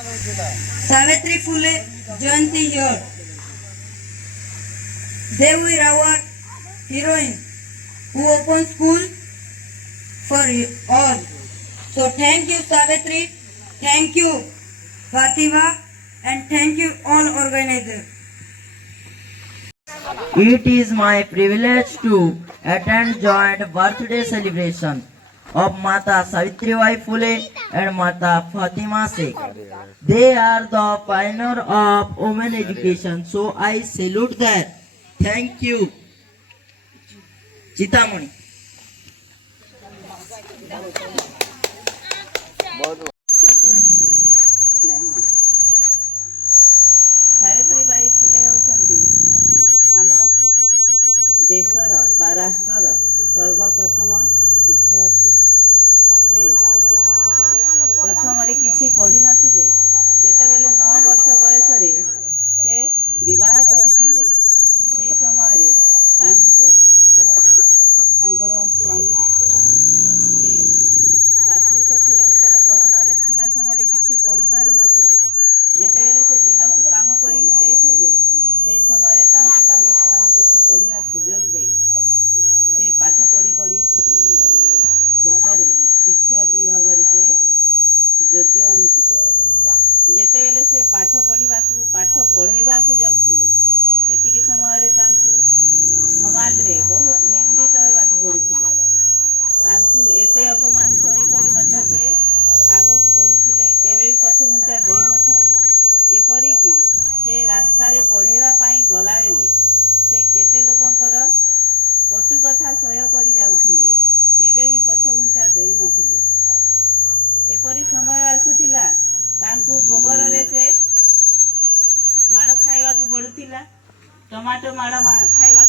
Savitri Phule Jayanti here. They were our heroine who opened school for all. So thank you Savitri, thank you Fatima, and thank you all organizers. It is my privilege to attend joint birthday celebration of Mata Savitribai Phule and Mata Fatima Sheikh. They are the pioneer of women education, so I salute them. Thank you. Chitamani. Savitribai Phule होचंती आम देशर बा राष्ट्रर सर्वप्रथम शिक्षयित्री। से प्रथम किछि पढ़ी नथिले, जेतेबेले 9 वर्ष बयस रे से विवाह करथिले। से समय रे तांकु सहयोग करथिले तांकर स्वामी। से शाशु शशुरंकर गहन रे थिला समय रे किछि पढ़ी पारु नथिले। जेतेबेले से बिलकु काम करी देइथिले, से समय रे तांकु तांकर स्वामी किछि पढ़िबा सुयोग दे से पाठ पढ़ी पढ़ी शेषरे शिक्षयित्री भाव से योग्य अनुचित कले। जेतेबेले से पाठ पढ़ाइबाकू जाउथिले, सेतिकी समय रे तांकु समाज रे बहुत निंदित होबाकू पड़ुथिला। तांकु एते अपमान सही करी मध्य से आगकू बढ़ुथिले, केबे भी पछघुंचा देई नथिले। एपरि कि से रास्ता रे पढ़ेबा पई गला बेले से केते लोकंकर कटु कथा सह्य करी जाउथिले, केबे भी पछघुंचा देई नथिले। एपरि समय आसुथिला तांकु गोबर रे से माड़ खाइबाकू पड़ुथिला, टमाटो माड़ खाइबाकू